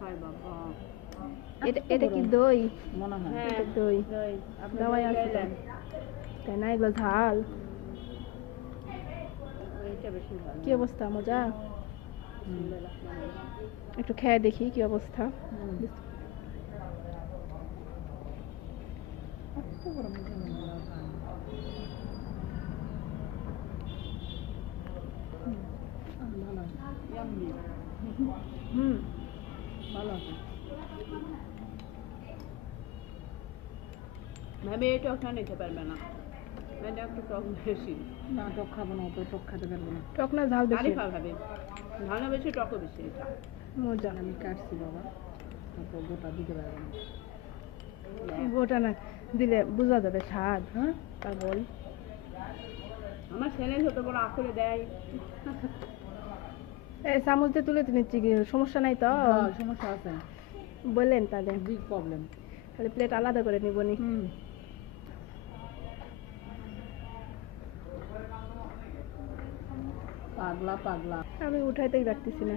হায় বাবা, এটা কি দই? মনে হয় হ্যাঁ এটা দই। দই। আপনি দাওয়াই দই আছে তো। খাইলেন? তাই না, এগুলো ঝাল। ওইটা বেশি ভালো। কি অবস্থা, মজা? বিসমিল্লাহির রহমানির রহিম। একটু খেয়ে দেখি কি অবস্থা। এত বড় মজা নেই না ভাই। ভালো আছে। ইয়াম্মি। হুম। ভালো আছে। ভাবি এই টকটা নিতে পারবে না, এটা একটু টক বেশি। না টক খাবো না, তো টক খেতে পারবো না। টক না ঝাল বেশি? আরিফা ভাবি ঝালও বেশি টকও বেশি এটা। মজা। আমি কাটছি বাবা, তো গোটা দিতে পারবো না। গোটা না দিলে বোঝা যাবে স্বাদ। হ্যাঁ পাগল। আমার ছেলে ছোট বড় আখরে দেয়। এই চামচ দিয়ে তুলে নিচ্ছি, কি সমস্যা নাই তো? হ্যাঁ, সমস্যা আছে, বললেন তাহলে বিগ প্রবলেম। তাহলে প্লেট আলাদা করে নিবনি। পাগলা পাগলা। আমি উঠাইতেই পারতেছি না।